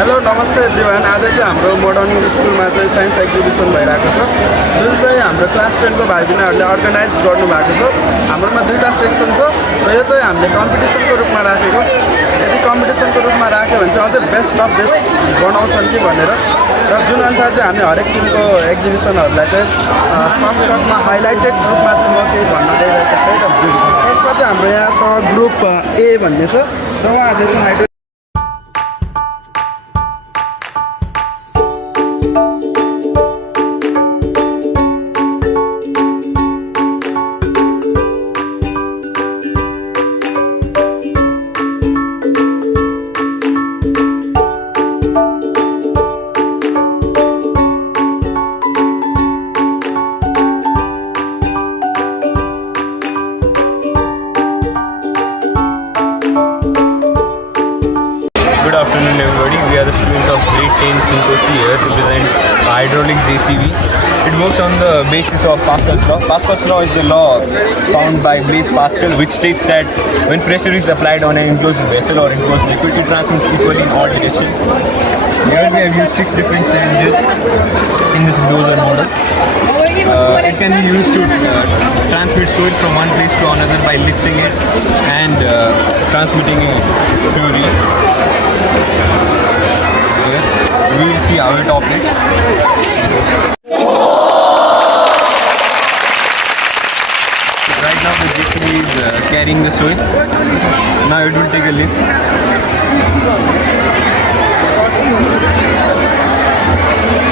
Hello नमस्ते everyone. आज चाहिँ हाम्रो मोडर्न स्कुलमा चाहिँ साइन्स एक्जिबिसन भइरहेको छ, जुन चाहिँ हाम्रो क्लास 10 को भाइ बहिनीहरूले अर्गनाइज गर्नुभएको छ। हाम्रोमा दुईवटा सेक्सन छ र यो चाहिँ हामीले कम्पिटिसनको रूपमा राखेको। यदि कम्पिटिसनको रूपमा राख्यो भने चाहिँ अझै बेस्ट अफ बेस्ट बनाउँछन् कि भनेर, र जुन अनुसार चाहिँ हामी हरेक टिमको एक्जिबिसनहरूलाई चाहिँ सर्टकटमा हाइलाइटेड रूपमा चाहिँ म केही भन्न गइरहेको छु है त। फर्स्टमा चाहिँ हाम्रो यहाँ छ ग्रुप ए भन्ने छ, र उहाँहरूले चाहिँ Good afternoon everybody, we are the students of grade 10 Syncosi here to present hydraulic JCB. It works on the basis of Pascal's law. Pascal's law is the law found by Blaise Pascal, which states that when pressure is applied on an enclosed vessel or enclosed liquid, it transmits equally in all directions. Here we have used 6 different cylinders in this dozer model. It can be used to transmit fluid from one place to another by lifting it and transmitting it to reel. Here, we will see how it operates. Right now the JCB is carrying the fluid. Now it will take a lift.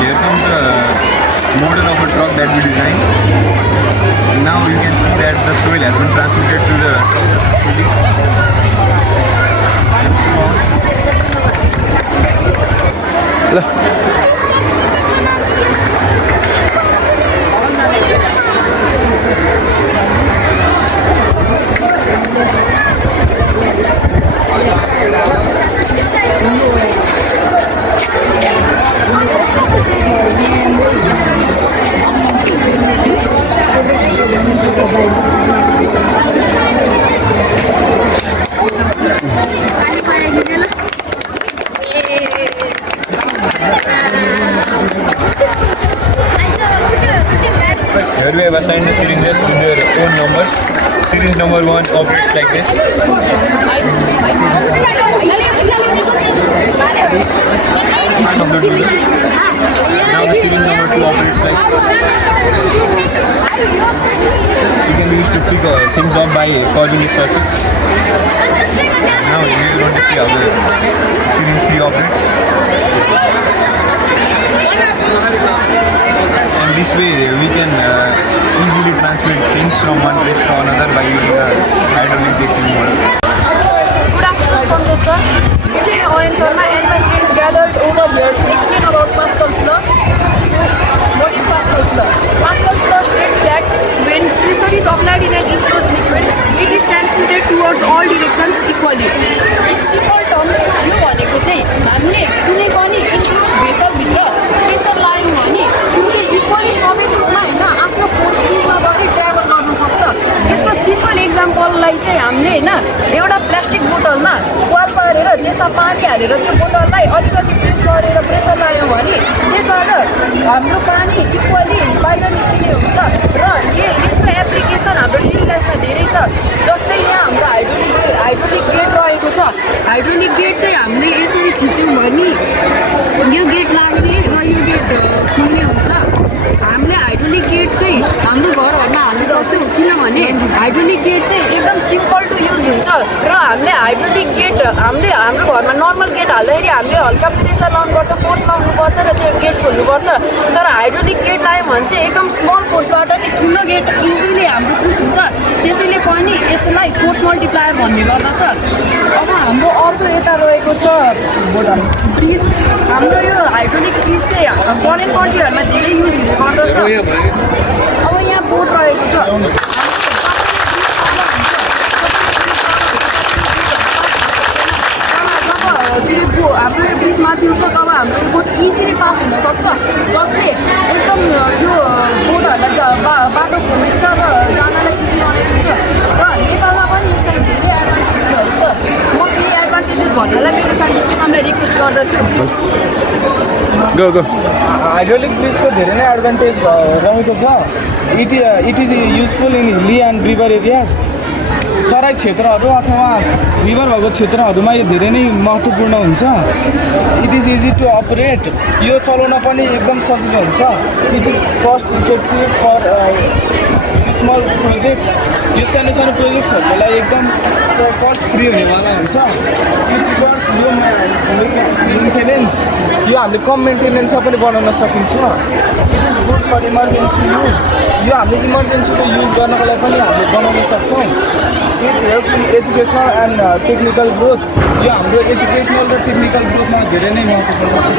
Here comes the model of a truck that we designed. Now you can see that the soil has been transmitted to the pulley. Here we have assigned the syringes with their own numbers. Syringe number 1 operates like this. Now the syringe number 2 operates like. You can use to pick things up by causing its surface. Now we are going to see how the syringe 3 operates. And this way we can easily transmit things from one place to another by using a hydraulic JCB model. Good afternoon, Santosh sir. It's me, Owen Sharma, and my friends gathered over here to explain about Pascal's law. So, what is Pascal's law? Pascal's law states that when pressure is applied in an enclosed liquid, it is transmitted towards all directions equally. In simple terms, यो भनेको चाहिँ हामीले कुनै पनि enclose भेसलभित्र pressure लगायौँ भने त्यो चाहिँ equally सबै ठाउँमा होइन आफ्नो फोर्स युज नगरी ट्राभल गर्न सक्छ। यसको सिम्पल एक्जाम्पललाई चाहिँ हामीले होइन एउटा प्लास्टिक बोतलमा वाल पारेर त्यसमा पानी हालेर त्यो बोतललाई अलिकति प्रेस गरेर प्रेसर लगायौँ भने त्यसबाट हाम्रो पानी इक्वली बाहिर निस्किने हुन्छ। र यसको एप्लिकेसन हाम्रो डेली लाइफमा धेरै छ। जस्तै यहाँ हाम्रो हाइड्रोलिक गेट रहेको छ। हाइड्रोलिक गेट चाहिँ हामीले यसरी खिच्यौँ भने यो गेट लाग्ने र यो गेट खुल्ने हुन्छ। हामीले हाइड्रोलिक गेट चाहिँ हाम्रो घरहरूमा हाल्न सक्छौँ, किनभने हाइड्रोलिक गेट चाहिँ एकदम सिम्पल टु युज हुन्छ। र हामीले हाइड्रोलिक गेट हाम्रो घरमा नर्मल गेट हाल्दाखेरि हामीले हल्का प्रेसर लाउनुपर्छ, फोर्स लाउनुपर्छ र त्यो गेट खोल्नुपर्छ। तर हाइड्रोलिक गेट लगायौँ भने चाहिँ एकदम स्मल फोर्सबाट नै ठुलो गेट इजिली हाम्रो पुस हुन्छ। त्यसैले पनि यसलाई फोर्स मल्टिप्लायर भन्ने गर्दछ। अब हाम्रो अर्को यता रहेको छ ब्रिज। हाम्रो यो हाइड्रोलिक ब्रिज चाहिँ फरेन कन्ट्रीहरूमा धेरै युज हुने गर्दछ। अब यहाँ बोट रहेको छ। हाम्रो यो ब्रिज माथि उठ्छ तब हाम्रो यो बोट इजिली पास हुनसक्छ। जसले एकदम यो बोटहरूलाई बाटो घुमिन्छ र जानलाई इजी बनाइदिन्छ। र नेपालमा पनि यसका धेरै एडभान्टेजेसहरू छ। म केही एडभान्टेजेस भन्नलाई मेरो साथी सुनामलाई रिक्वेस्ट गर्दछु। गो गो हाइड्रोलिक ब्रिजको धेरै नै एडभान्टेज रहेको छ। इट इज युजफुल इन हिल्ली एन्ड रिभर एरियाज। तराई क्षेत्रहरू अथवा रिभर भएको क्षेत्रहरूमा यो धेरै नै महत्त्वपूर्ण हुन्छ। It is easy to operate. यो चलाउन पनि एकदम सजिलो हुन्छ। It is cost effective for small projects. यो सानो सानो प्रोजेक्ट्सहरूको लागि एकदम कस्ट फ्री हुनेवाला हुन्छ। It requires low maintenance. यो हामीले कम मेन्टेनेन्समा पनि बनाउन सकिन्छ। It is good for emergency use. यो हामीले इमर्जेन्सीको युज गर्नको लागि पनि हामीले बनाउन सक्छौँ। It helps in educational and technical growth. यो हाम्रो एजुकेसनल र टेक्निकल ग्रोथमा धेरै नै महत्त्वपूर्ण छ।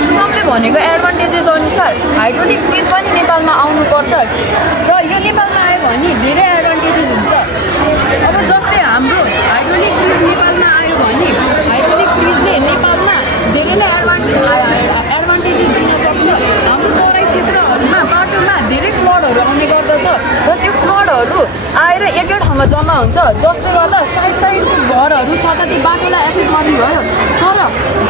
सुनामले भनेको एडभान्टेजेस अनुसार हाइड्रोलिक ब्रिज पनि नेपालमा आउनुपर्छ र यो नेपालमा आयो भने धेरै एडभान्टेजेस हुन्छ। अब जस्तै हाम्रो हाइड्रोलिक ब्रिज नेपालमा आयो भने हाइड्रोलिक ब्रिजले नेपालमा धेरै नै एडभान्टेजेस दिन सक्छ। हाम्रो तराई क्षेत्रहरूमा बाटोमा धेरै फ्लडहरू आउने गर्दछ र त्यो फ्लडहरू आएर एकै ठाउँमा जम्मा हुन्छ, जसले गर्दा साइड घरहरू तथा त्यो बाटोलाई एफेक्ट गर्ने भयो। तर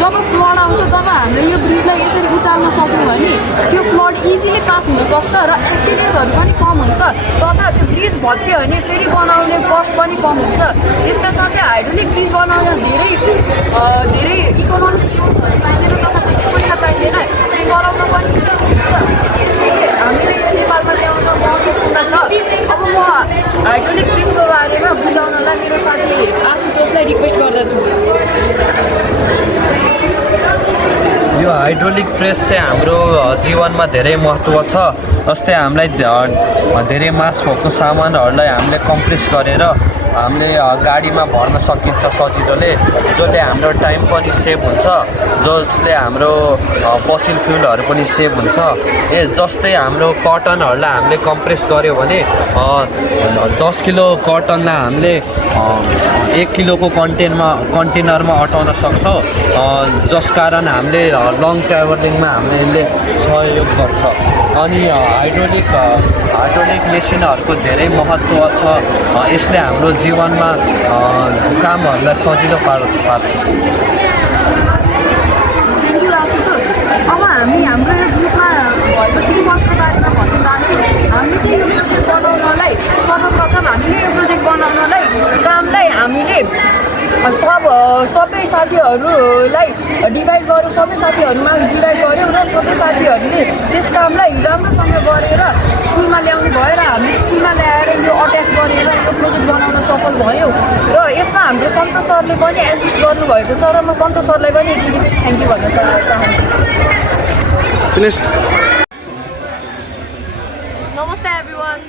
जब फ्लड आउँछ तब हामीले यो ब्रिजलाई यसरी उचाल्न सक्यौँ भने त्यो फ्लड इजिली पास हुनसक्छ र एक्सिडेन्ट्सहरू पनि कम हुन्छ तथा त्यो ब्रिज भत्कियो भने फेरि बनाउने कस्ट पनि कम हुन्छ। त्यसका साथै हाइड्रोलिक ब्रिज बनाउन धेरै इकोनोमिक सोर्सहरू चाहिँदैन तथा धेरै पैसा चाहिँदैन, चलाउन पनि इजी हुन्छ। त्यसैले हामीले यो नेपालमा ल्याउन महत्त्वपूर्ण छ। अब म हाइड्रोलिक ब्रिजको बारेमा बुझाउनलाई मेरो साथी आशुतोषलाई रिक्वेस्ट गर्दछु। यो हाइड्रोलिक प्रेस चाहिँ हाम्रो जीवनमा धेरै महत्त्व छ। जस्तै हामीलाई धेरै मास भएको सामानहरूलाई हामीले कम्प्रेस गरेर हामीले गाडीमा भर्न सकिन्छ सजिलोले, जसले हाम्रो टाइम पनि सेभ हुन्छ, जसले हाम्रो फसिल फ्युलहरू पनि सेभ हुन्छ। जस्तै हाम्रो कटनहरूलाई हामीले कम्प्रेस गऱ्यो भने 10 किलो कटनलाई हामीले 1 किलोको कन्टेनरमा अटाउन सक्छौँ, जस कारण हामीले लङ ट्राभलिङमा हामीले यसले सहयोग गर्छ। अनि हाइड्रोलिक मेसिनहरूको धेरै महत्त्व छ। यसले हाम्रो जीवनमा कामहरूलाई सजिलो पार्छ। Thank you Ashutosh. अब हामी हाम्रो यो ग्रुपमा भएको टिमवर्कको बारेमा भन्न चाहन्छौँ। हामीले चाहिँ यो प्रोजेक्ट बनाउनलाई सर्वप्रथम हामीले यो प्रोजेक्ट बनाउनलाई कामलाई हामीले सबै साथीहरूलाई डिभाइड गऱ्यौँ, सबै साथीहरूमा डिभाइड गऱ्यौँ र सबै साथीहरूले त्यस कामलाई राम्रोसँग गरेर स्कुलमा ल्याउनु भयो र हामीले स्कुलमा ल्याएर यो अट्याच गरेर यो प्रोजेक्ट बनाउन सफल भयौँ र यसमा हाम्रो सन्तोष सरले पनि एसिस्ट गर्नुभएको छ र म सन्तोष सरलाई पनि एकचोटि थ्याङ्क यू भन्न चाहन्छु। Finished. Namaste everyone.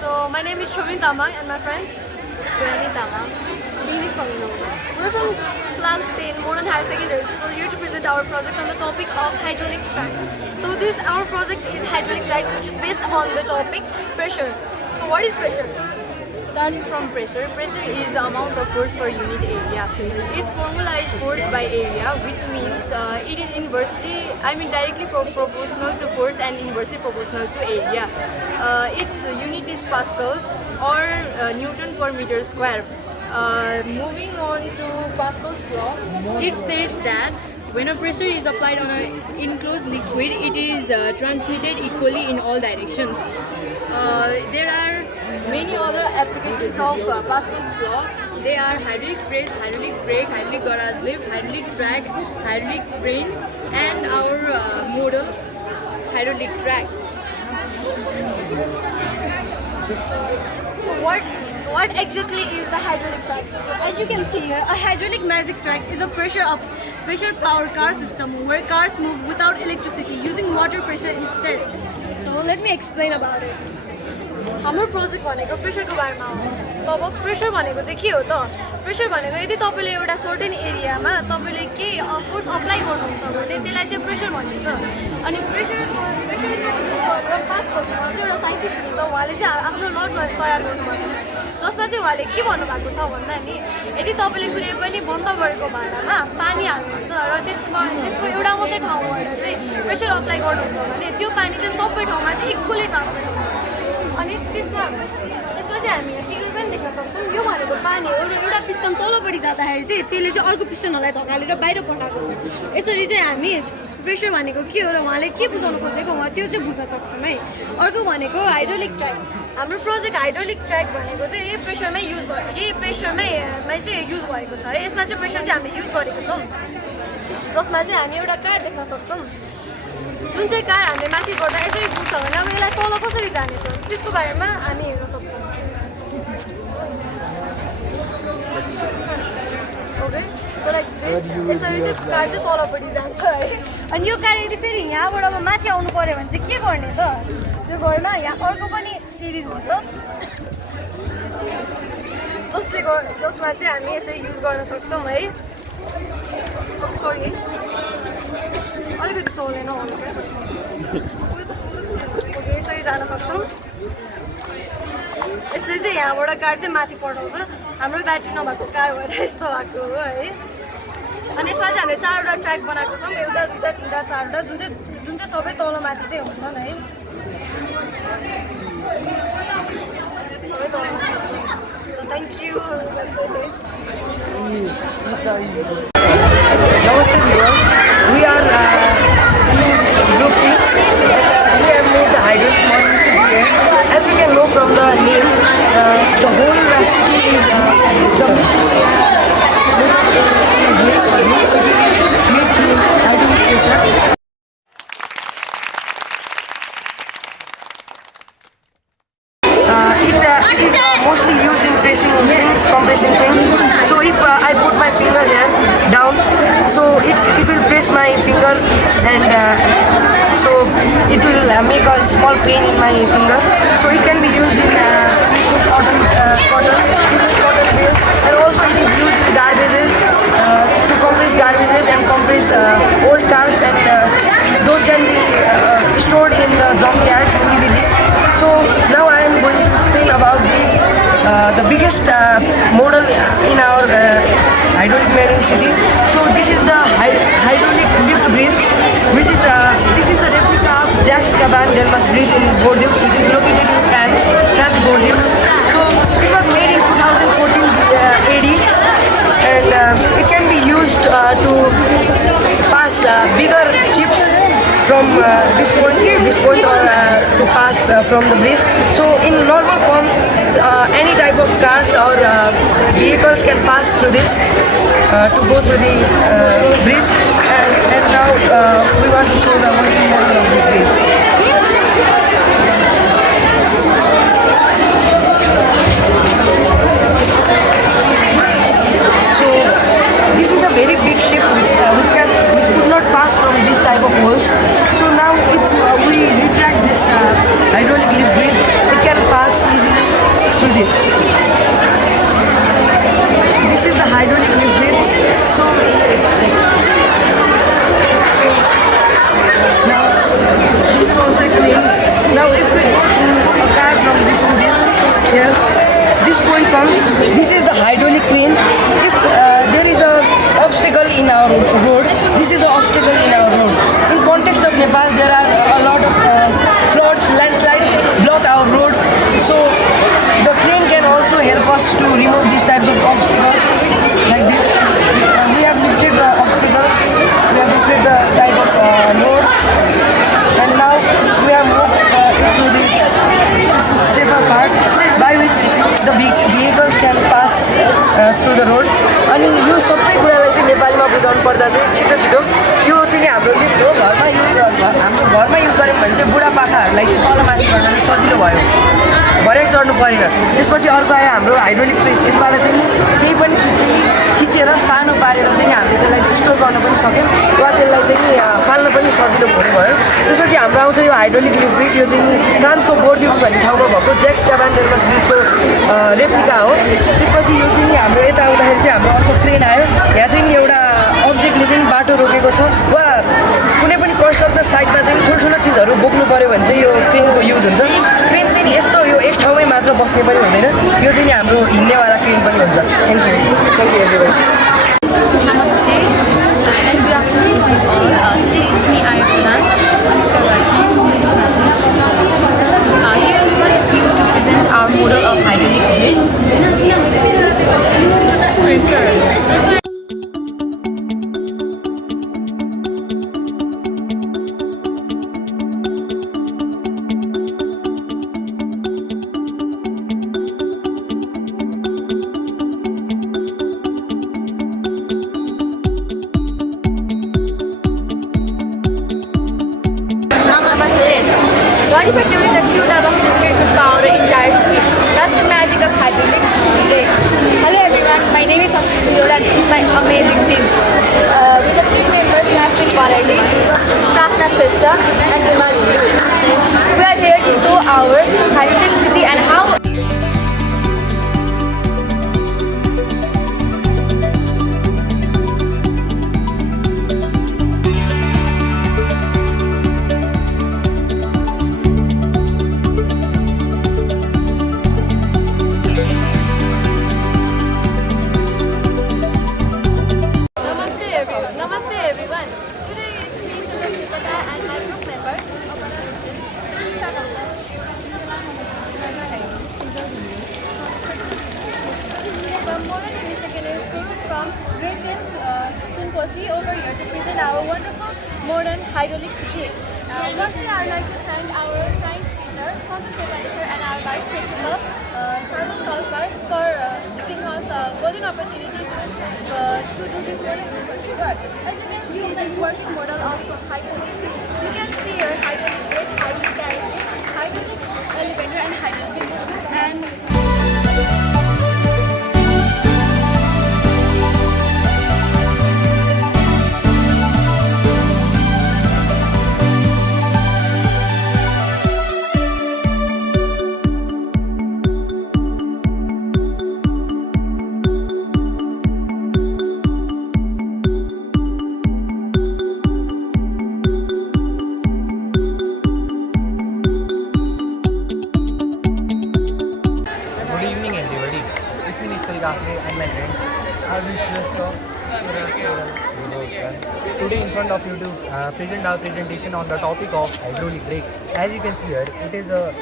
So my name is Shomin Tamang and my friend Joanny Tamang. We're from class 10 Modern Higher Secondary School here to present our project on the topic of hydraulic track. So our project is hydraulic track, which is based on the topic pressure. So what is pressure? Starting from pressure is the amount of force per unit area. Its formula is force by area, which means it is directly proportional to force and inversely proportional to area. Its unit is pascals or Newton per meter square. Moving on to Pascal's law, it states that when a pressure is applied on an enclosed liquid, it is transmitted equally in all directions. There are many other applications of Pascal's law. They are hydraulic press, hydraulic brake, hydraulic garage lift, hydraulic track, hydraulic cranes, and our model hydraulic track. So what exactly is the hydraulic track? As you can see here, a hydraulic magic track is a pressure powered car system where cars move without electricity using water pressure instead. So let me explain about it. हाम्रो project भनेको प्रेसरको बारेमा हो। तब pressure भनेको चाहिँ के हो त? प्रेसर भनेको यदि तपाईँले एउटा सर्टेन एरियामा तपाईँले केही फोर्स अप्लाई गर्नुहुन्छ भने त्यसलाई चाहिँ प्रेसर भनिन्छ। अनि प्रेसर पास्कल्समा चाहिँ एउटा साइन्टिस्ट हुनुहुन्छ, उहाँले चाहिँ आफ्नो ल तयार गर्नुभएको छ, जसमा चाहिँ उहाँले के भन्नुभएको छ भन्दा नि यदि तपाईँले कुनै पनि बन्द गरेको भाँडामा पानी हाल्नुहुन्छ र त्यसको एउटा मात्रै ठाउँबाट चाहिँ प्रेसर अप्लाई गर्नुहुन्छ भने त्यो पानी चाहिँ सबै ठाउँमा चाहिँ इक्वली ट्रान्सफर हुन्छ। अनि त्यसमा चाहिँ हामीले फिगर पनि देख्न सक्छौँ यो भनेको पानी हो र एउटा पिस्टन तलपट्टि जाँदाखेरि चाहिँ त्यसले चाहिँ अर्को पिस्टनहरूलाई धकालेर बाहिर पठाएको छ यसरी चाहिँ हामी प्रेसर भनेको के हो र उहाँले के बुझाउनु खोजेको उहाँ त्यो चाहिँ बुझ्न सक्छौँ है अर्को भनेको हाइड्रोलिक ट्र्याक हाम्रो प्रोजेक्ट हाइड्रोलिक ट्र्याक भनेको चाहिँ यही प्रेसरमै युज भयो यही प्रेसरमै चाहिँ युज भएको छ है यसमा चाहिँ प्रेसर चाहिँ हामीले युज गरेको छौँ जसमा चाहिँ हामी एउटा कार देख्न सक्छौँ जुन चाहिँ कार हामीले माथि गर्दा यसरी पुग्छ भने अब यसलाई तल कसरी जाने छ त्यसको बारेमा हामी हेर्न सक्छौँ ओके सो लाइक यसरी चाहिँ कार चाहिँ तलपट्टि जान्छ है अनि यो कार यदि फेरि यहाँबाट अब माथि आउनु पऱ्यो भने चाहिँ के गर्ने त त्यो गर्न यहाँ अर्को पनि सिरिज हुन्छ जसमा चाहिँ हामी यसरी युज गर्न सक्छौँ है सरी अलिकति चल्दैन ओके यसरी जान सक्छौँ यसले चाहिँ यहाँबाट कार चाहिँ माथि पठाउँछ हाम्रो ब्याट्री नभएको कार भएर यस्तो भएको हो है अनि यसमा चाहिँ हामीले 4वटा ट्र्याक बनाएको छौँ एउटा दुईवटा तिनवटा 4वटा जुन चाहिँ सबै तल माथि चाहिँ हुन्छन् है सबै तल माथि thank you Namaste viewers, we are Group E. We have made the hydraulic model city here. As you can know from the name, the whole city is the mission city is made through hydraulic pressure. It is mostly used in pressing things, compressing things. So if I put my finger here down, so it will press my finger and so it will make a small pain in my finger. So it can be used in cotton bales, and also it is used in garbages to compress garbages and compress old cars, and those can be stored in the junkyards easily. So now I am going to explain about the biggest model in our hydraulic marine city. So this is the hydraulic lift bridge, which is this is the replica of Jacques Caban-Delmas bridge in Bordeaux, which is located in France, Bordeaux. So it was made in 2014 AD, and it can be used to pass bigger ships from this point or to pass from the bridge. So in normal form, any type of cars or vehicles can pass through this to go through the bridge. And now we want to show the working model of this bridge. So this is a very big ship which could not pass from this type of holes. So now if we retract this hydraulic lift bridge, it can pass easily through this. This is the hydraulic lift bridge. So now this is also explained. Now if we go to a car from this to this here, this point comes. This is the hydraulic crane. If there is a obstacle in our road, this is an obstacle in our road. In context of Nepal, there are a lot of floods, landslides block our road. So the crane can also help us to remove these types of obstacles like this. We have lifted the obstacle, we have lifted the type of load, and now we have moved into the safer part by which the vehicles can pass through the road. अनि यो सबै कुरालाई चाहिँ नेपालीमा बुझाउनु पर्दा चाहिँ छिटो यो चाहिँ हाम्रो लिफ्ट हो हाम्रो घरमा युज गऱ्यौँ भने चाहिँ बुढापाकाहरूलाई चाहिँ तलमाथि गर्न सजिलो भयो भरे चढ्नु परेन त्यसपछि अर्को आयो हाम्रो हाइड्रोलिक प्रेस यसबाट चाहिँ नि केही पनि खिचेर सानो पारेर चाहिँ हामीले त्यसलाई चाहिँ स्टोर गर्न पनि सक्यौँ वा त्यसलाई चाहिँ नि फाल्न पनि सजिलो भयो त्यसपछि हाम्रो आउँछ यो हाइड्रोलिक लिफ्ट ब्रिज यो चाहिँ नि फ्रान्सको बोर्डिउक्स भन्ने ठाउँमा भएको जेक्स क्याबान-डेल्मास ब्रिजको रेप्लिका हो त्यसपछि यो चाहिँ नि हाम्रो यता आउँदाखेरि चाहिँ हाम्रो अर्को क्रेन आयो यहाँ चाहिँ नि एउटा अब्जेक्टले चाहिँ बाटो रोकेको छ वा कुनै पनि कन्स्ट्रक्सन साइटमा चाहिँ ठुल्ठुलो चिजहरू बोक्नु पऱ्यो भने चाहिँ यो क्रेनको युज हुन्छ क्रेन चाहिँ नि यस्तो यो एक ठाउँमै मात्र बस्ने पनि हुँदैन यो चाहिँ नि हाम्रो हिँड्नेवाला क्रेन पनि हुन्छ thank you everyone Namaste and good afternoon to you all. Today it's me, Arifan. Here in front of you to present our model of hydraulic bridge. effectively the few type of liquid could power an entire city. That's the magic of hydraulics today. Hello everyone, my name is Ashley Viola and this is my amazing team. With the team members Nasrin Paradi, Prashna Shrestha and Himali. We are here to show our hydraulic city and how Namaste everyone. Today it's me Sudha Sripata and my group members. From Modern English Secondary School from grade 10 Sunkosi over here to present our wonderful modern hydraulic city. Firstly, I would like to thank our science teacher, Santosh Devani sir, and our vice principal, Sarva Kalpar, for giving us a golden opportunity to do this wonderful project work. As you can see, this working model of hydraulic city. You can see here hydraulic gate, hydraulic carriage, hydraulic elevator, and hydraulic bridge. And Good evening everybody. It's me Nishal Gafle and my friend Arvind Shrestha. Today in front of you to present our presentation on the topic of hydraulic brake. As you can see here, it is a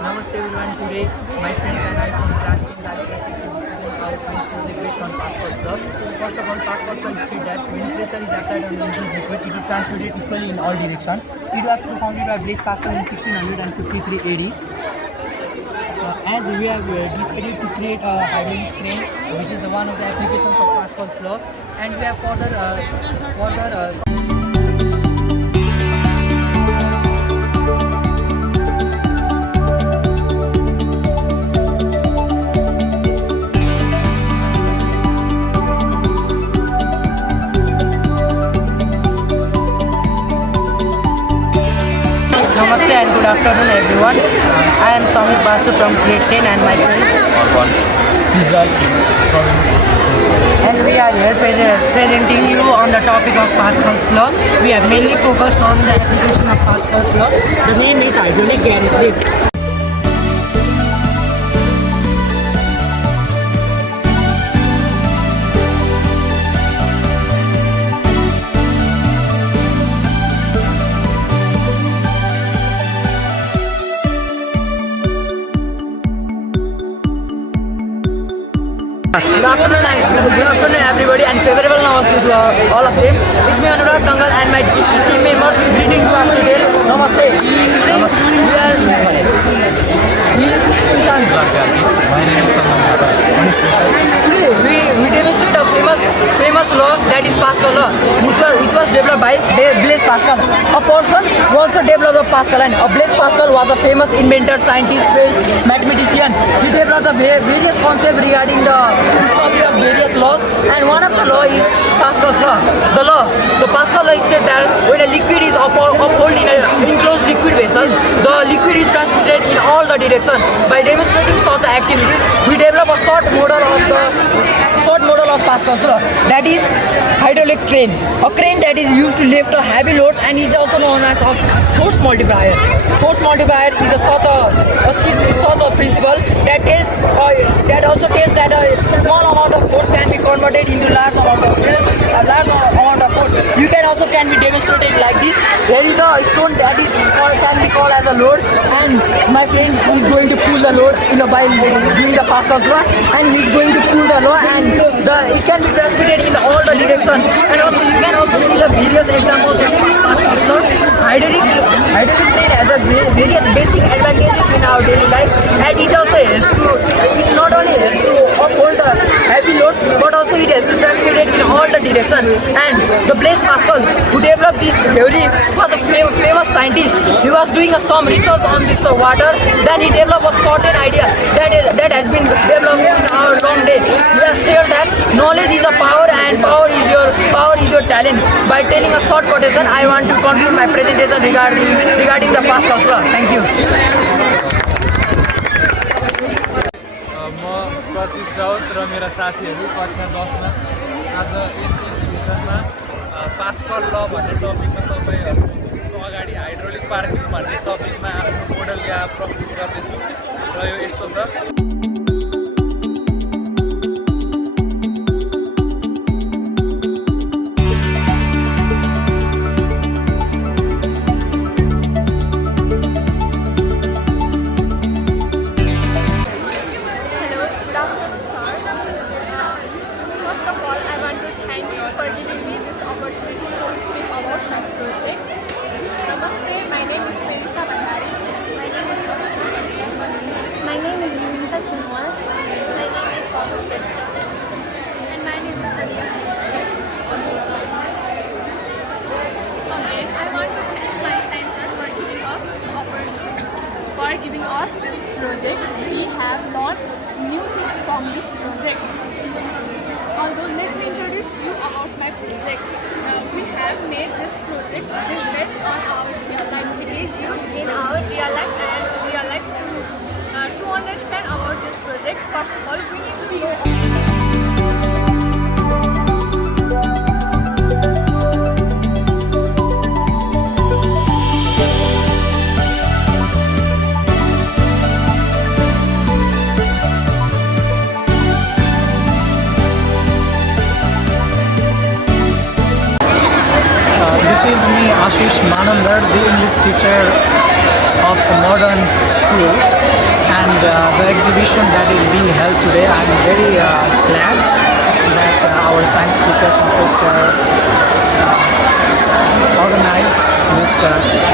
Namaste everyone. Today my friends and I from class 10 are excited to present our science project based on Pascal's law. First of all, Pascal's law states that when pressure is applied on an infused liquid, it is transmitted equally in all directions. It was founded by Blaise Pascal in 1653 AD. As we have decided to create a hydraulic crane, which is one of the applications of Pascal's law, and we have further Namaste and good afternoon everyone. I am Samit Basu from grade 10 and my friend and we are here presenting you on the topic of Pascal's law. We have mainly focused on the application of Pascal's law. The name is hydraulic garage lift. Good afternoon everybody and favorable namaste to all of them. It's me Anurag Dangal and my team members greeting to us today. Namaste. Today we demonstrate a famous law, that is Pascal law, which was developed by Blaise Pascal. A person who also developed Pascal, and Blaise Pascal was a famous inventor, scientist, mathematician. He developed a various concepts regarding the discovery of various laws, and one of the law is Pascal's law. The Pascal law states that when a liquid is upheld in an enclosed liquid vessel, the liquid is transmitted in all the directions. By demonstrating such activities, we develop a short model of Pascal's law, that is hydraulic crane. A crane that is used to lift a heavy load and is also known as a force multiplier. Force multiplier is such a principle that also tells that a small amount of force can be converted into large amount of force. You can be demonstrated like this. There is a stone that can be called as a load, and my friend is going to pull the load by doing the Pascal's law, and he is going to pull the law, and it can be transmitted in all the directions. And also you can also see the various examples of Pascal's law. Hydraulic crane has a various basic advantages in our daily life, and it not only helps to uphold the heavy loads, but also it has been transmitted in all the directions. And the Blaise Pascal, who developed this theory, was a famous scientist. He was doing some research on this water. Then he developed a certain idea that has been developed in our long day. He has told that knowledge is a power and power is your talent. By telling a short quotation, I want to conclude my presentation regarding the Pascal's law. Thank you. म प्रतीश राउत र मेरा साथीहरू कक्षा 10मा आज yes एक्जिबिसनमा pascal ल भन्ने टपिकमा तपाईँहरूको अगाडि hydraulic parking भन्ने टपिकमा आफ्नो मोडल या प्रस्तुत गर्दैछु र यो यस्तो छ। First of all, I want to thank you for giving me this opportunity to speak about my project. Namaste, my name is Melissa Bhandari. My name is Yunita Sinwal. My name is Papa Shrestha. And my name is Sanya. Okay, I want to thank my censor for giving us this opportunity. For giving us this project, we have learned new things from this project. Although, let me introduce you about my project. We have made this project which is based on our real life. It is used in our real life and real life too. To understand about this project, first of all, we need to know. This is me, Ashish Manandar, the English teacher of a modern school, and the exhibition that is being held today, I am very glad that our science teacher Santosh organized this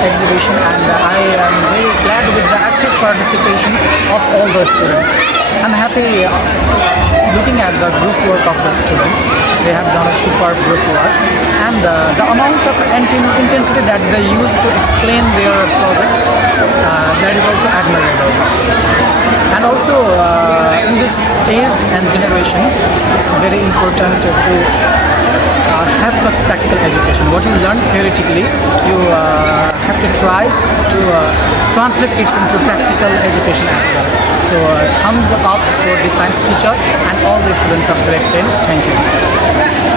exhibition, and I am very glad with the active participation of all the students. I'm happy looking at the group work of the students. They have done a superb group work, and the amount of intensity that they use to explain their projects, that is also admirable. And also in this age and generation, it's very important to have such practical education. What you learn theoretically, you have to try to translate it into practical education as well. So thumbs up for the science teacher and all the students of grade 10. Thank you.